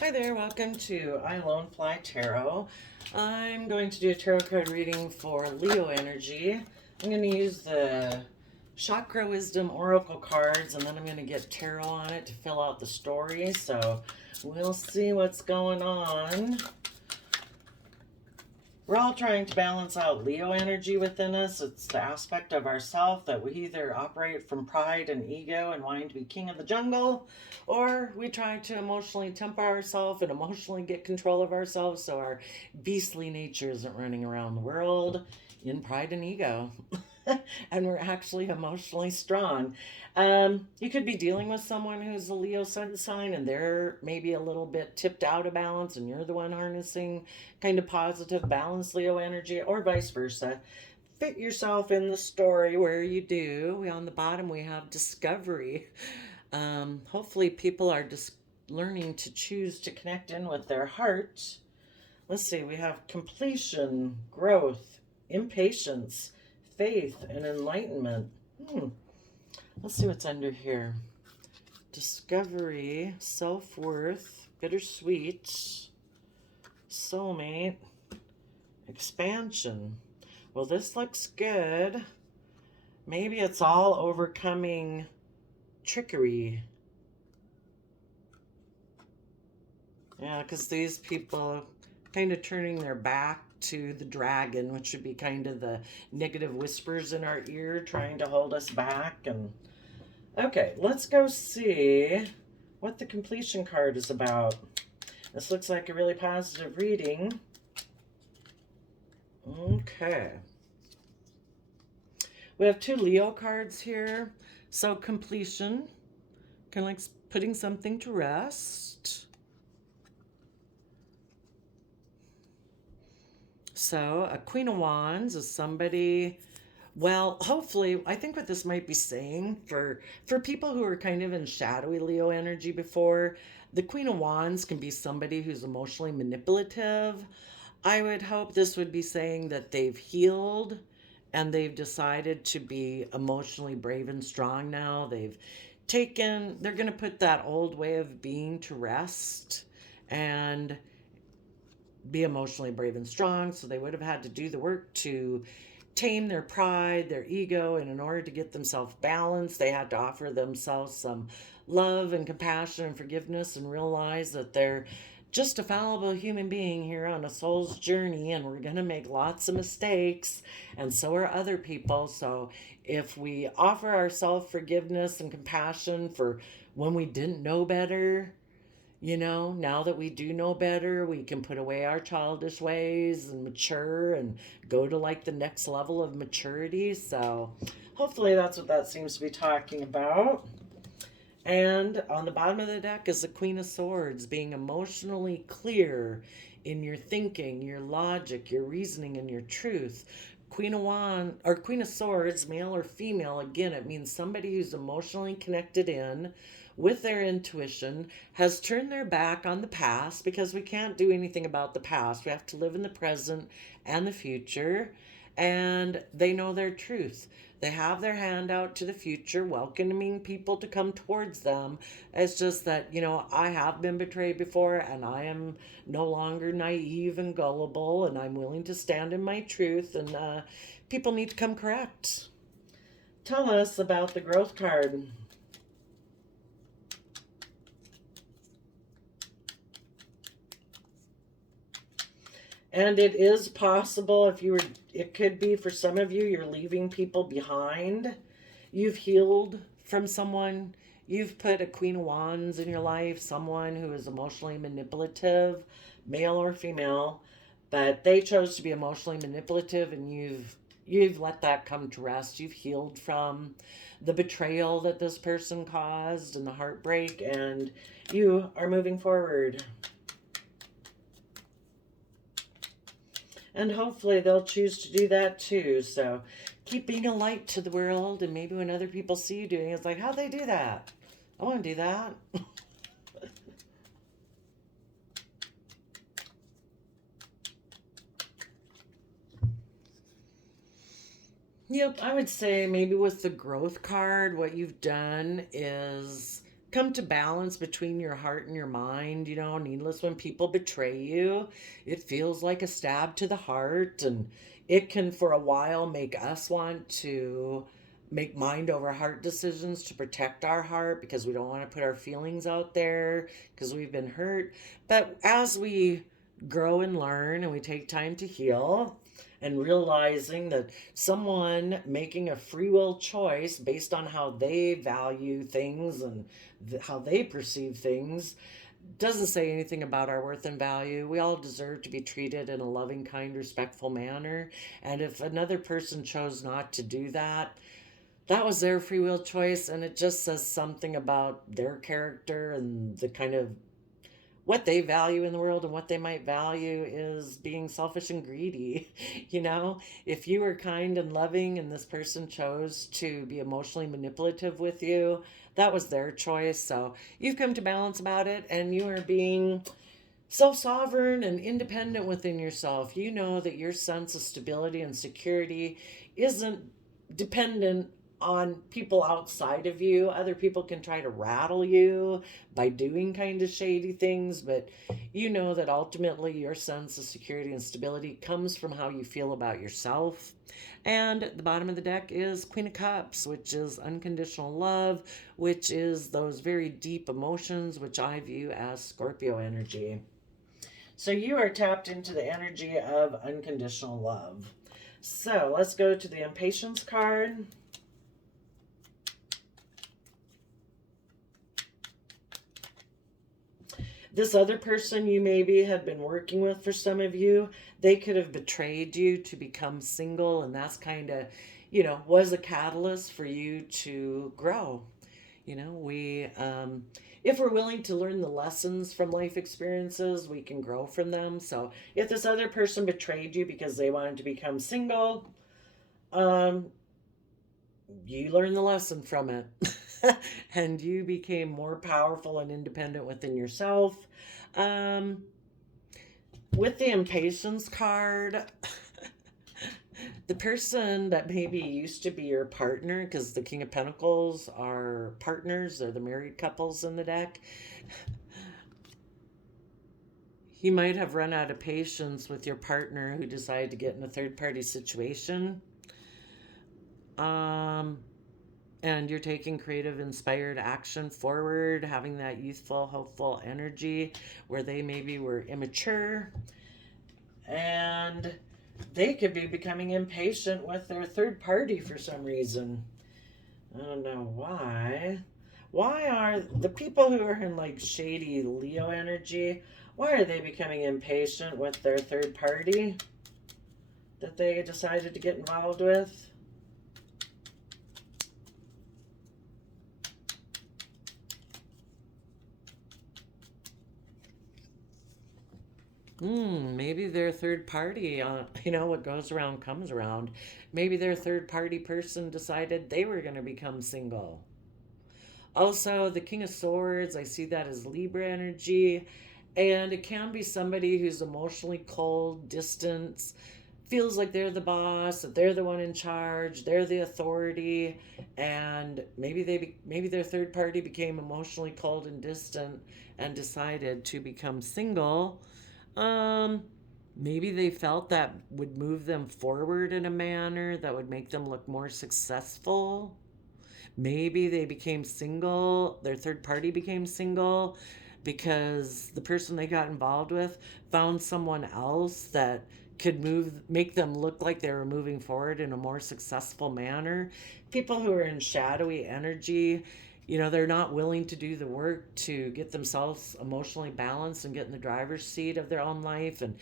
Hi there, welcome to I Alone Fly Tarot. I'm going to do a tarot card reading for Leo energy. I'm going to use the Chakra Wisdom Oracle cards, and then I'm going to get tarot on it to fill out the story. So we'll see what's going on. We're all trying to balance out Leo energy within us. It's the aspect of ourself that we either operate from pride and ego and wanting to be king of the jungle, or we try to emotionally temper ourselves and emotionally get control of ourselves so our beastly nature isn't running around the world in pride and ego. And we're actually emotionally strong. You could be dealing with someone who's a Leo sun sign and they're maybe a little bit tipped out of balance, and you're the one harnessing kind of positive, balanced Leo energy, or vice versa. Fit yourself in the story where you do. On the bottom, we have discovery. Hopefully, people are just learning to choose to connect in with their heart. Let's see, we have completion, growth, impatience, faith, and enlightenment. Let's see what's under here. Discovery, self-worth, bittersweet, soulmate, expansion. Well, this looks good. Maybe it's all overcoming trickery. Yeah, because these people kind of turning their back to the dragon, which would be kind of the negative whispers in our ear trying to hold us back. And okay, let's go see what the completion card is about. This looks like a really positive reading. Okay. We have two Leo cards here. So completion, kind of like putting something to rest. So a Queen of Wands is somebody, well, hopefully, I think what this might be saying for people who are kind of in shadowy Leo energy before, the Queen of Wands can be somebody who's emotionally manipulative. I would hope this would be saying that they've healed and they've decided to be emotionally brave and strong now. They're going to put that old way of being to rest and be emotionally brave and strong. So they would have had to do the work to tame their pride, their ego, and in order to get themselves balanced, they had to offer themselves some love and compassion and forgiveness and realize that they're just a fallible human being here on a soul's journey, and we're going to make lots of mistakes, and so are other people. So if we offer ourselves forgiveness and compassion for when we didn't know better, now that we do know better, we can put away our childish ways and mature and go to like the next level of maturity. So hopefully that's what that seems to be talking about. And on the bottom of the deck is the Queen of Swords, being emotionally clear in your thinking, your logic, your reasoning, and your truth. Queen of Swords, male or female, again, it means somebody who's emotionally connected in with their intuition, has turned their back on the past because we can't do anything about the past. We have to live in the present and the future, and they know their truth. They have their hand out to the future, welcoming people to come towards them. It's just that, I have been betrayed before, and I am no longer naive and gullible, and I'm willing to stand in my truth, and people need to come correct. Tell us about the growth card. And it is possible it could be for some of you, you're leaving people behind. You've healed from someone. You've put a Queen of Wands in your life, someone who is emotionally manipulative, male or female, but they chose to be emotionally manipulative, and you've let that come to rest. You've healed from the betrayal that this person caused and the heartbreak, and you are moving forward. And hopefully they'll choose to do that too. So keep being a light to the world, and maybe when other people see you doing it, it's like, how'd they do that? I want to do that. Yep, I would say maybe with the growth card, what you've done is come to balance between your heart and your mind. Needless when people betray you. It feels like a stab to the heart, and it can, for a while, make us want to make mind over heart decisions to protect our heart because we don't want to put our feelings out there because we've been hurt. But as we grow and learn and we take time to heal, and realizing that someone making a free will choice based on how they value things and how they perceive things doesn't say anything about our worth and value. We all deserve to be treated in a loving, kind, respectful manner. And if another person chose not to do that, that was their free will choice, and it just says something about their character and the kind of what they value in the world, and what they might value is being selfish and greedy. If you were kind and loving and this person chose to be emotionally manipulative with you, that was their choice. So you've come to balance about it, and you are being self-sovereign and independent within yourself. You know that your sense of stability and security isn't dependent on people outside of you. Other people can try to rattle you by doing kind of shady things, but you know that ultimately your sense of security and stability comes from how you feel about yourself. And at the bottom of the deck is Queen of Cups, which is unconditional love, which is those very deep emotions, which I view as Scorpio energy. So you are tapped into the energy of unconditional love. So let's go to the Impatience card. This other person you maybe have been working with, for some of you, they could have betrayed you to become single, and that's kind of, was a catalyst for you to grow. If we're willing to learn the lessons from life experiences, we can grow from them. So if this other person betrayed you because they wanted to become single, you learned the lesson from it. And you became more powerful and independent within yourself. With the Impatience card, the person that maybe used to be your partner, because the King of Pentacles are partners, they're the married couples in the deck. You might have run out of patience with your partner who decided to get in a third-party situation. And you're taking creative, inspired action forward, having that youthful, hopeful energy where they maybe were immature. And they could be becoming impatient with their third party for some reason. I don't know why. Why are the people who are in like shady Leo energy, why are they becoming impatient with their third party that they decided to get involved with? Maybe their third party, what goes around comes around. Maybe their third party person decided they were going to become single. Also, the King of Swords, I see that as Libra energy. And it can be somebody who's emotionally cold, distant, feels like they're the boss, that they're the one in charge, they're the authority, and maybe their third party became emotionally cold and distant and decided to become single. Maybe they felt that would move them forward in a manner that would make them look more successful. Maybe they became single, their third party became single because the person they got involved with found someone else that could make them look like they were moving forward in a more successful manner. People who are in shadowy energy, they're not willing to do the work to get themselves emotionally balanced and get in the driver's seat of their own life and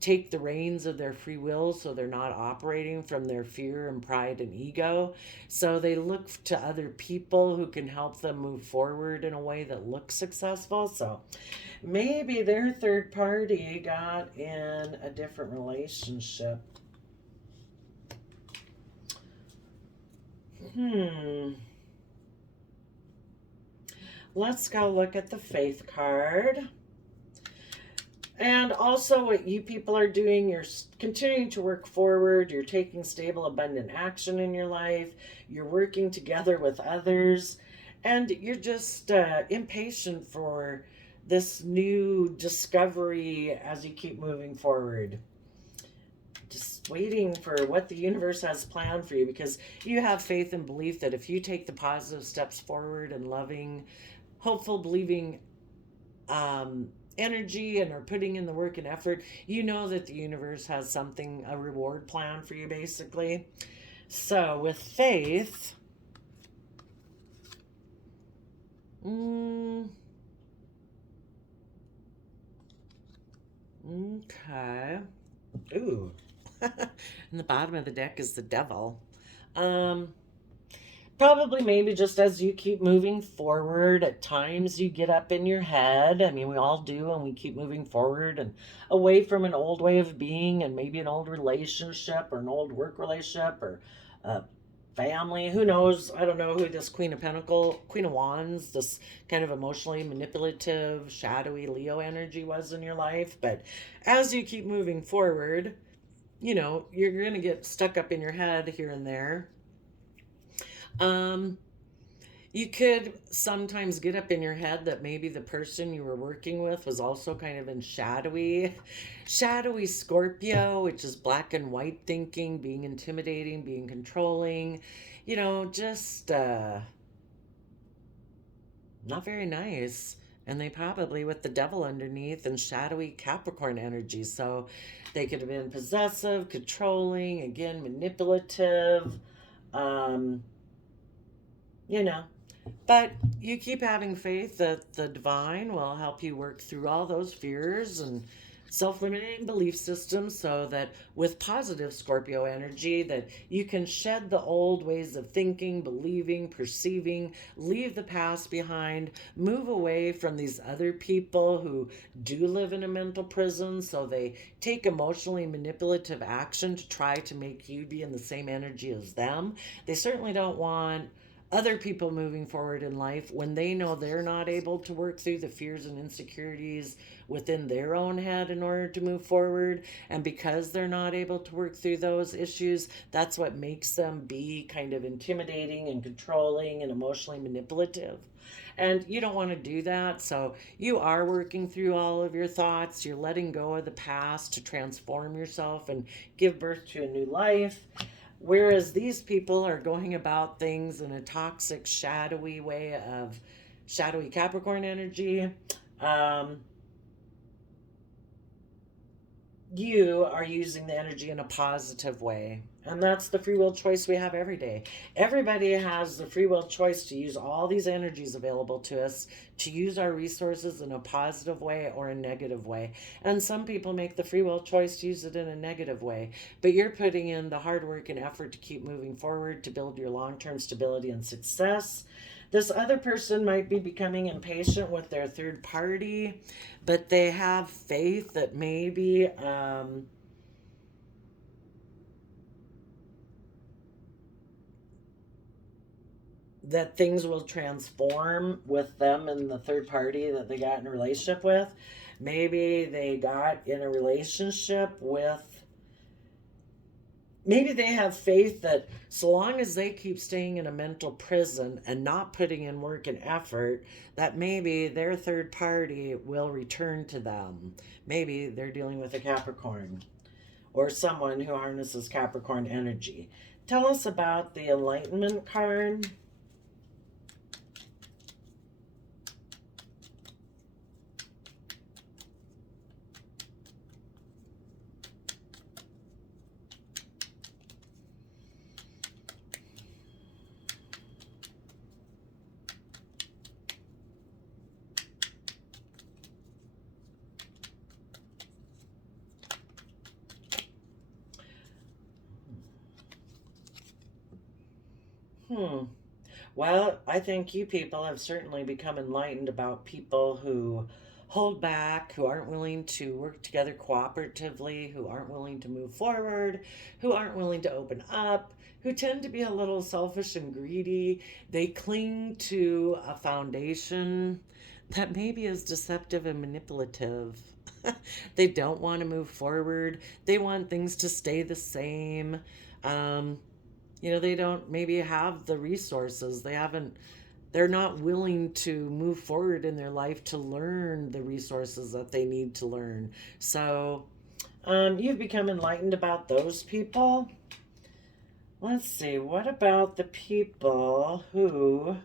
take the reins of their free will, so they're not operating from their fear and pride and ego. So they look to other people who can help them move forward in a way that looks successful. So maybe their third party got in a different relationship. Let's go look at the Faith card. And also what you people are doing, you're continuing to work forward, you're taking stable, abundant action in your life, you're working together with others, And you're just impatient for this new discovery as you keep moving forward. Just waiting for what the universe has planned for you, because you have faith and belief that if you take the positive steps forward and loving, hopeful, believing energy and are putting in the work and effort, you know that the universe has something, a reward plan for you, basically. So with faith, mm, okay. Ooh. And the bottom of the deck is the devil. Um, Probably, maybe just as you keep moving forward, at times you get up in your head. I mean, we all do, and we keep moving forward and away from an old way of being, and maybe an old relationship or an old work relationship or family. Who knows? I don't know who this Queen of Wands, this kind of emotionally manipulative, shadowy Leo energy was in your life. But as you keep moving forward, you're going to get stuck up in your head here and there. Um, you could sometimes get up in your head that maybe the person you were working with was also kind of in shadowy Scorpio, which is black and white thinking, being intimidating, being controlling, just not very nice. And they probably with the devil underneath and shadowy Capricorn energy. So they could have been possessive, controlling, again, manipulative. Um, you know, But you keep having faith that the divine will help you work through all those fears and self-limiting belief systems, so that with positive Scorpio energy that you can shed the old ways of thinking, believing, perceiving, leave the past behind, move away from these other people who do live in a mental prison, so they take emotionally manipulative action to try to make you be in the same energy as them. They certainly don't want other people moving forward in life when they know they're not able to work through the fears and insecurities within their own head in order to move forward. And because they're not able to work through those issues, that's what makes them be kind of intimidating and controlling and emotionally manipulative. And you don't want to do that. So you are working through all of your thoughts. You're letting go of the past to transform yourself and give birth to a new life. Whereas these people are going about things in a toxic, shadowy way of shadowy Capricorn energy. Um, you are using the energy in a positive way. And that's the free will choice we have every day. Everybody has the free will choice to use all these energies available to us, to use our resources in a positive way or a negative way. And some people make the free will choice to use it in a negative way. But you're putting in the hard work and effort to keep moving forward, to build your long term stability and success. This other person might be becoming impatient with their third party, but they have faith that maybe that things will transform with them and the third party that they got in a relationship with. Maybe they got in a relationship with, maybe they have faith that so long as they keep staying in a mental prison and not putting in work and effort, that maybe their third party will return to them. Maybe they're dealing with a Capricorn or someone who harnesses Capricorn energy. Tell us about the Enlightenment card. Hmm. Well, I think you people have certainly become enlightened about people who hold back, who aren't willing to work together cooperatively, who aren't willing to move forward, who aren't willing to open up, who tend to be a little selfish and greedy. They cling to a foundation that maybe is deceptive and manipulative. They don't want to move forward, they want things to stay the same. Um, they don't maybe have the resources. They haven't they're not willing to move forward in their life to learn the resources that they need to learn. So you've become enlightened about those people. Let's see, what about the people who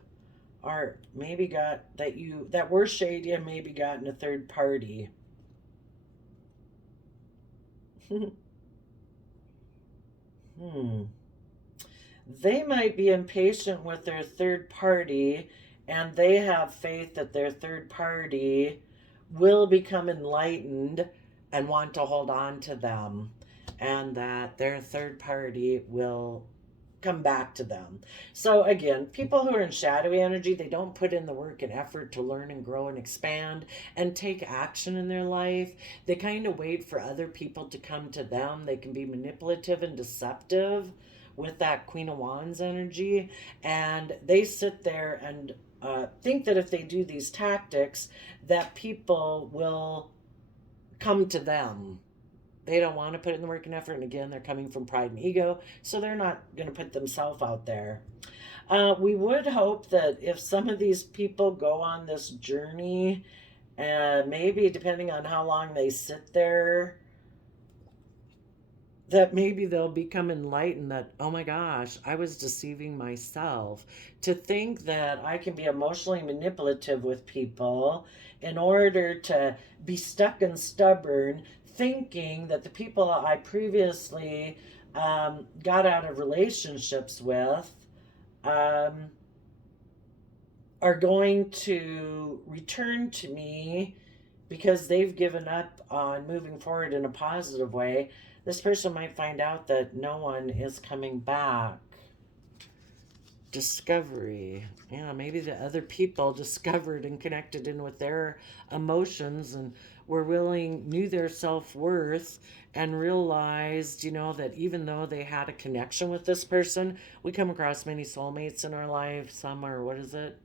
are maybe got that were shady and maybe gotten a third party? Hmm. They might be impatient with their third party, and they have faith that their third party will become enlightened and want to hold on to them, and that their third party will come back to them. So again, people who are in shadowy energy, they don't put in the work and effort to learn and grow and expand and take action in their life. They kind of wait for other people to come to them. They can be manipulative and deceptive with that Queen of Wands energy, and they sit there and think that if they do these tactics, that people will come to them. They don't want to put in the work and effort, and again, they're coming from pride and ego, so they're not going to put themselves out there. We would hope that if some of these people go on this journey, maybe depending on how long they sit there, that maybe they'll become enlightened that, oh my gosh, I was deceiving myself. To think that I can be emotionally manipulative with people in order to be stuck and stubborn, thinking that the people I previously got out of relationships with um, are going to return to me because they've given up on moving forward in a positive way. This person might find out that no one is coming back. Discovery. Yeah, maybe the other people discovered and connected in with their emotions and knew their self-worth and realized, that even though they had a connection with this person, we come across many soulmates in our life. Some are, what is it?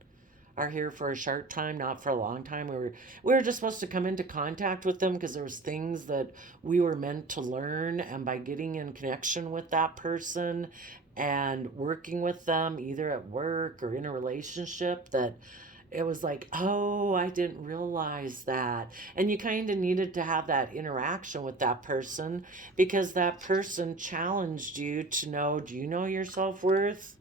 Are here for a short time, not for a long time. We were just supposed to come into contact with them because there was things that we were meant to learn, and by getting in connection with that person and working with them either at work or in a relationship, that it was like, oh, I didn't realize that. And you kind of needed to have that interaction with that person because that person challenged you to know, do you know your self-worth?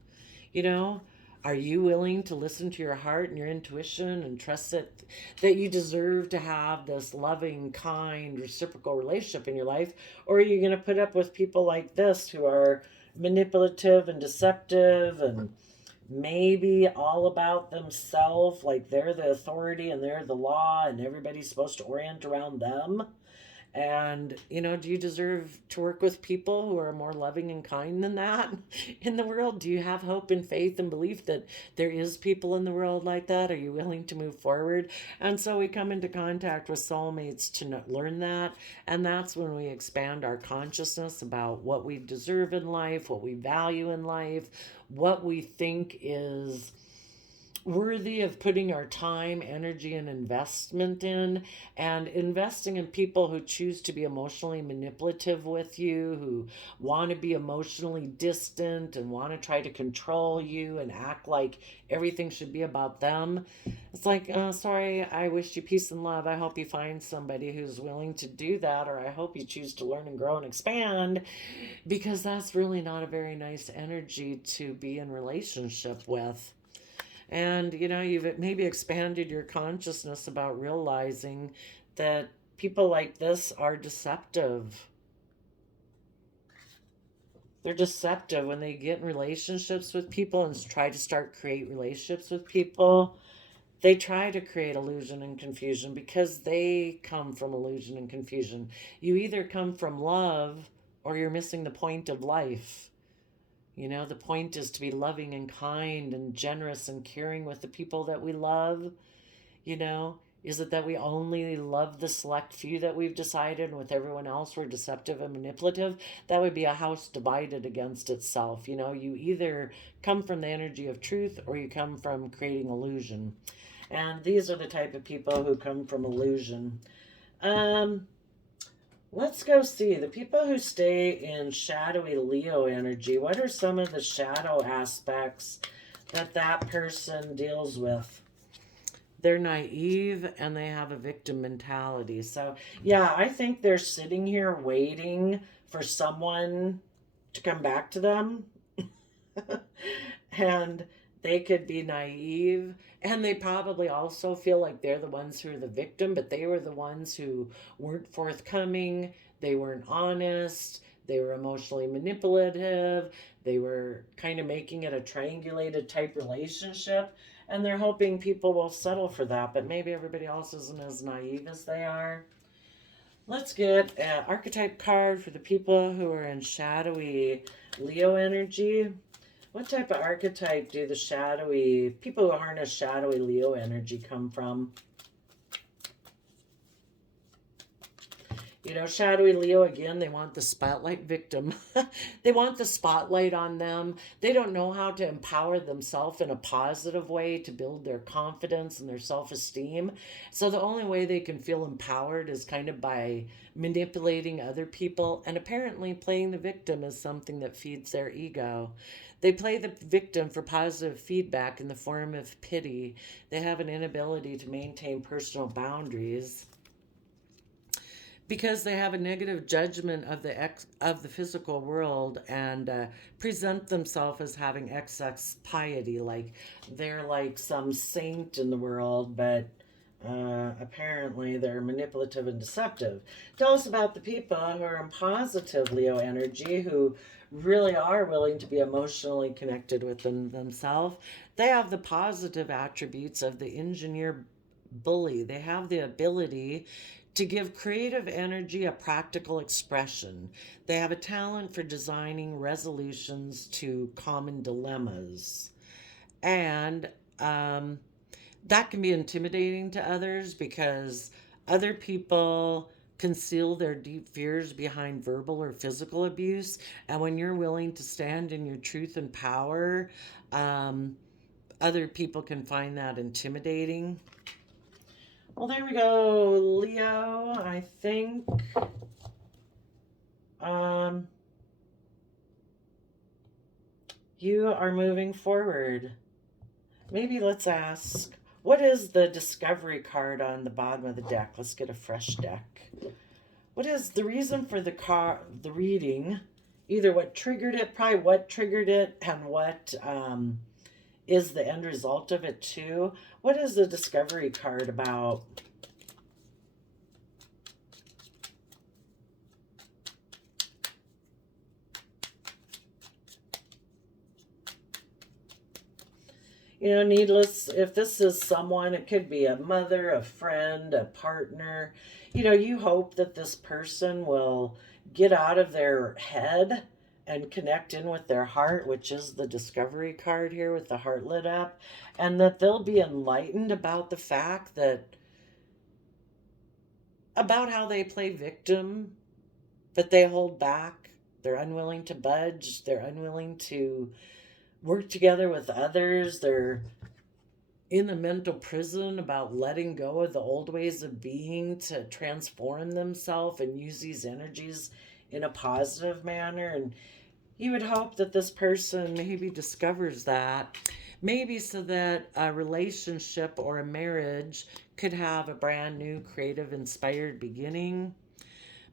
You know, are you willing to listen to your heart and your intuition and trust that you deserve to have this loving, kind, reciprocal relationship in your life? Or are you going to put up with people like this who are manipulative and deceptive and maybe all about themselves, like they're the authority and they're the law and everybody's supposed to orient around them? And, do you deserve to work with people who are more loving and kind than that in the world? Do you have hope and faith and belief that there is people in the world like that? Are you willing to move forward? And so we come into contact with soulmates to learn that. And that's when we expand our consciousness about what we deserve in life, what we value in life, what we think is worthy of putting our time, energy, and investment in, and investing in people who choose to be emotionally manipulative with you, who want to be emotionally distant and want to try to control you and act like everything should be about them. It's like, sorry, I wish you peace and love. I hope you find somebody who's willing to do that, or I hope you choose to learn and grow and expand, because that's really not a very nice energy to be in relationship with. And, you've maybe expanded your consciousness about realizing that people like this are deceptive. They're deceptive when they get in relationships with people and try to create relationships with people. They try to create illusion and confusion because they come from illusion and confusion. You either come from love or you're missing the point of life. The point is to be loving and kind and generous and caring with the people that we love. Is it that we only love the select few that we've decided, and with everyone else we're deceptive and manipulative? That would be a house divided against itself. You either come from the energy of truth or you come from creating illusion. And these are the type of people who come from illusion. Let's go see the people who stay in shadowy Leo energy. What are some of the shadow aspects that that person deals with. They're naive and they have a victim mentality. So, yeah, I think they're sitting here waiting for someone to come back to them. And they could be naive. And they probably also feel like they're the ones who are the victim, but they were the ones who weren't forthcoming. They weren't honest. They were emotionally manipulative. They were kind of making it a triangulated type relationship. And they're hoping people will settle for that, but maybe everybody else isn't as naive as they are. Let's get an archetype card for the people who are in shadowy Leo energy. What type of archetype do the shadowy people who harness shadowy Leo energy come from? You know, shadowy Leo, again, they want the spotlight victim. They want the spotlight on them. They don't know how to empower themselves in a positive way to build their confidence and their self esteem. So the only way they can feel empowered is kind of by manipulating other people. And apparently, playing the victim is something that feeds their ego. They play the victim for positive feedback in the form of pity. They have an inability to maintain personal boundaries because they have a negative judgment of the physical world and present themselves as having excess piety, like they're like some saint in the world, but apparently they're manipulative and deceptive. Tell us about the people who are in positive Leo energy, who really are willing to be emotionally connected with themselves. They have the positive attributes of the engineer bully. They have the ability to give creative energy a practical expression. They have a talent for designing resolutions to common dilemmas. And that can be intimidating to others because other people conceal their deep fears behind verbal or physical abuse. And when you're willing to stand in your truth and power, um, other people can find that intimidating. Well, there we go, Leo. I think um, you are moving forward. Maybe let's ask, what is the discovery card on the bottom of the deck? Let's get a fresh deck. What is the reason for the reading? Either what triggered it, probably what triggered it, and what is the end result of it too. What is the discovery card about? You know, needless, if this is someone, it could be a mother, a friend, a partner. You know, you hope that this person will get out of their head and connect in with their heart, which is the discovery card here with the heart lit up, and that they'll be enlightened about the fact that, about how they play victim, but they hold back. They're unwilling to budge. They're unwilling to work together with others. They're in a mental prison about letting go of the old ways of being to transform themselves and use these energies in a positive manner. And you would hope that this person maybe discovers that, maybe so that a relationship or a marriage could have a brand new, creative, inspired beginning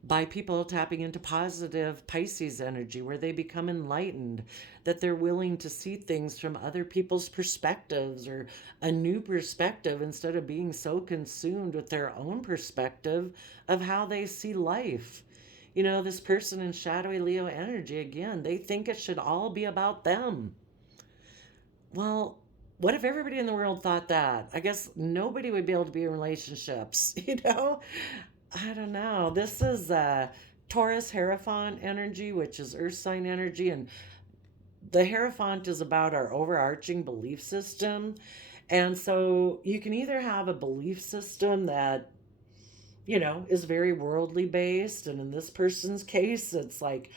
by people tapping into positive Pisces energy where they become enlightened, that they're willing to see things from other people's perspectives or a new perspective instead of being so consumed with their own perspective of how they see life. You know, this person in shadowy Leo energy, again, they think it should all be about them. Well, what if everybody in the world thought that? I guess nobody would be able to be in relationships, you know? I don't know. This is Taurus Hierophant energy, which is Earth sign energy. And the Hierophant is about our overarching belief system. And so you can either have a belief system that, you know, is very worldly based. And in this person's case, it's like,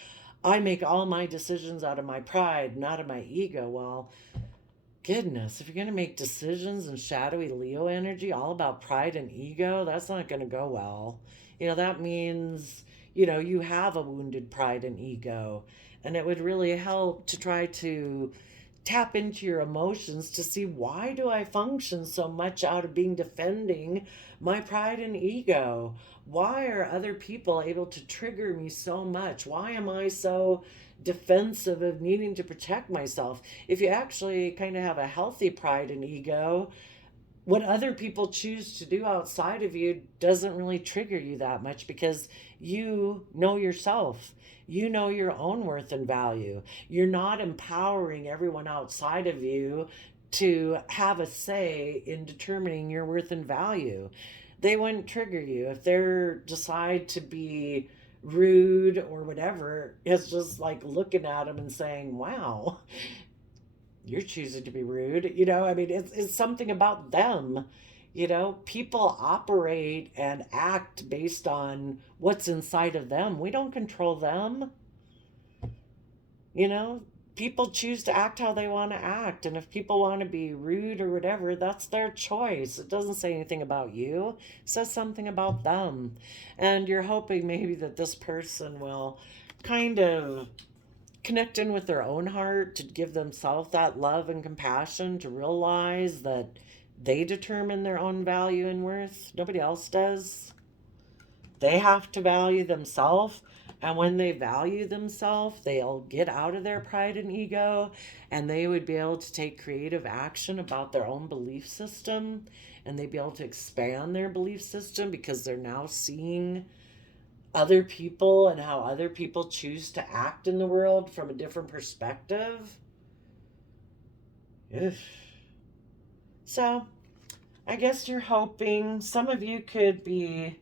I make all my decisions out of my pride, not of my ego. Well, goodness, if you're going to make decisions in shadowy Leo energy all about pride and ego, that's not going to go well. You know, that means, you know, you have a wounded pride and ego. And it would really help to try to tap into your emotions to see, why do I function so much out of being defending my pride and ego? Why are other people able to trigger me so much? Why am I so defensive of needing to protect myself? If you actually kind of have a healthy pride and ego, what other people choose to do outside of you doesn't really trigger you that much, because you know yourself. You know your own worth and value. You're not empowering everyone outside of you to have a say in determining your worth and value. They wouldn't trigger you if they decide to be rude or whatever. It's just like looking at them and saying, wow, you're choosing to be rude. I mean, it's something about them. People operate and act based on what's inside of them. We don't control them. you know People choose to act how they want to act, and if people want to be rude or whatever, that's their choice. It doesn't say anything about you. It says something about them. And you're hoping maybe that this person will kind of connect in with their own heart, to give themselves that love and compassion, to realize that they determine their own value and worth. Nobody else does. They have to value themselves. And when they value themselves, they'll get out of their pride and ego, and they would be able to take creative action about their own belief system, and they'd be able to expand their belief system because they're now seeing other people and how other people choose to act in the world from a different perspective. Ugh. So, I guess you're hoping some of you could be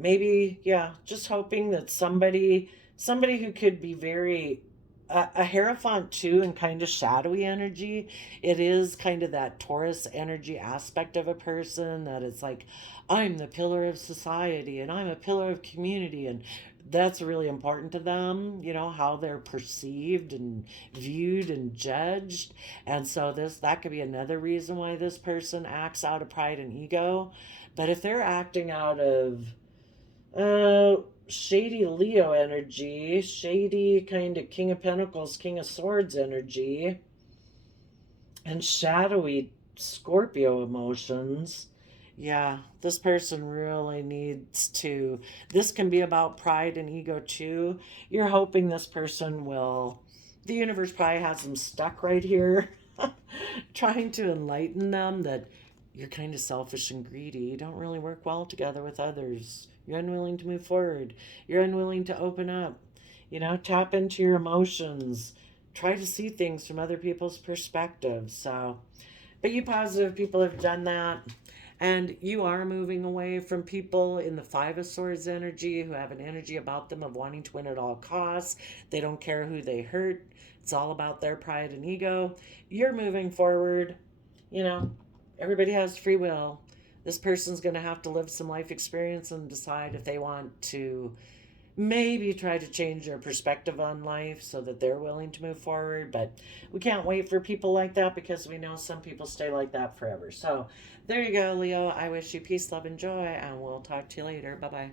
maybe, yeah, just hoping that somebody who could be very a hierophant too, and kind of shadowy energy. It is kind of that Taurus energy aspect of a person, that it's like, I'm the pillar of society and I'm a pillar of community, and that's really important to them, how they're perceived and viewed and judged. And so that could be another reason why this person acts out of pride and ego. But if they're acting out of uh, shady Leo energy, shady kind of King of Pentacles, King of Swords energy, and shadowy Scorpio emotions. Yeah, this person really needs to. This can be about pride and ego too. You're hoping this person will. The universe probably has them stuck right here, trying to enlighten them that you're kind of selfish and greedy. You don't really work well together with others. You're unwilling to move forward. You're unwilling to open up. Tap into your emotions. Try to see things from other people's perspectives. So, but you positive people have done that. And you are moving away from people in the Five of Swords energy, who have an energy about them of wanting to win at all costs. They don't care who they hurt. It's all about their pride and ego. You're moving forward. You know, everybody has free will. This person's going to have to live some life experience and decide if they want to maybe try to change their perspective on life so that they're willing to move forward. But we can't wait for people like that, because we know some people stay like that forever. So there you go, Leo. I wish you peace, love, and joy, and we'll talk to you later. Bye bye.